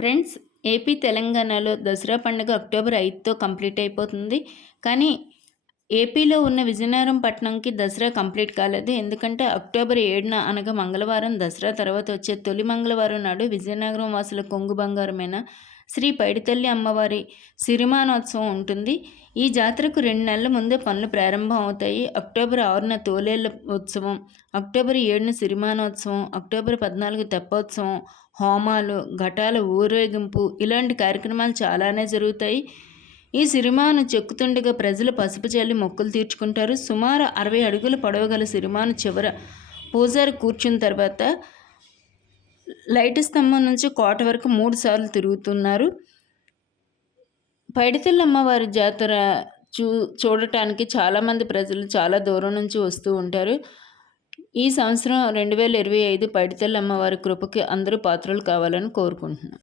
Friends, AP, తెలంగాణలో దసరా పండుగ October 5తో complete అయిపోతుంది. కానీ ఏపీలో ఉన్న విజయనగరం పట్టణంకి దసరా కంప్లీట్ కాలేదు. ఎందుకంటే అక్టోబర్ 7న అనగా మంగళవారం దసరా తర్వాత వచ్చే తొలి మంగళవారం నాడు విజయనగరం వాసుల కొంగు బంగారమైన శ్రీ పైడితల్లి అమ్మవారి సిరిమానోత్సవం ఉంటుంది. ఈ జాతరకు 2 నెలల ముందే పనులు ప్రారంభం అవుతాయి. అక్టోబర్ 6న తోలేళ్ల ఉత్సవం, అక్టోబర్ 7న సిరిమానోత్సవం, అక్టోబర్ 14 తెప్పోత్సవం, హోమాలు, ఘటాల ఊరేగింపు ఇలాంటి కార్యక్రమాలు చాలానే జరుగుతాయి. ఈ సిరిమాను చెక్కుతుండగా ప్రజలు పసుపు చల్లి మొక్కులు తీర్చుకుంటారు. సుమారు 60 అడుగుల పొడవు గల సిరిమాను చివర పూజారి కూర్చున్న తర్వాత లైట్ స్తంభం నుంచి కోట వరకు 3 సార్లు తిరుగుతున్నారు. పైడితల్లి అమ్మవారి జాతర చూడటానికి చాలామంది ప్రజలు చాలా దూరం నుంచి వస్తూ ఉంటారు. ఈ సంవత్సరం 2025 పైడితల్లి అమ్మవారి కృపకి అందరూ పాత్రలు కావాలని కోరుకుంటున్నాను.